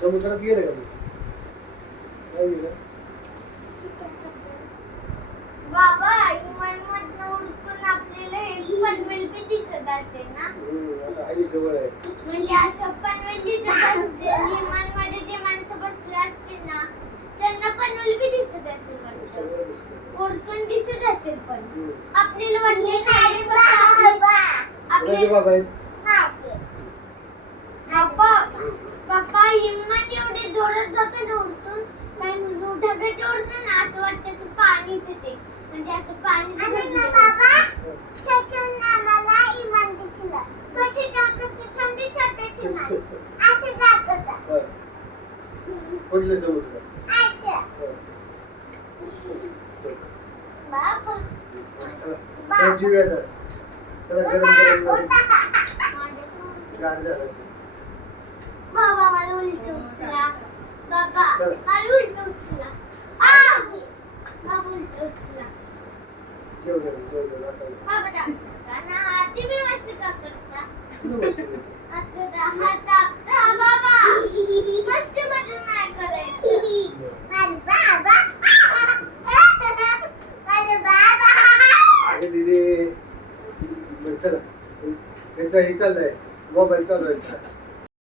समुद्रात गेले का नाही गेलं? बाबा विमानमधनं उडकून आपल्याला हे पनवेल बी दिसत असेल ना. आता आई जवळ आहे. म्हणजे असं पनवेल दिसत असते. विमानमध्ये जे माणसं बसले असतील ना त्यांना पनवेल बी दिसत असेल वाटतं. सगळं दिसतं. उडकून दिसत असेल पण आपल्याला वाटते कुणाचे बाबा आहेत? पप्पा विमान एवढे जोरात जातं ना उडकून काय म्हणून ढगाच्यावरनं ना असं वाटतं की पाणी तिथे म्हणजे असं पाणी बाबा मला विमान दिसलं कसे जात होते समजे छोटे विमान असं जात होतं कुठलं समुद्र? असं बाबा चला चला जीवया तर चला गरम गरम गार झालं असेल. बाबा मला उलट उचला बाबा चला. मला उलट उचला बाबा उलट उचला जेवलं आता बाबा दाखवताना हाती मी मस्त का करता नमस्ते. आता हात दाबता बाबा मस्त मधून नाही करायचं माझा बाबा अरे दीदी चला त्यांचा हे चाललंय मोबाईल चालू आहे.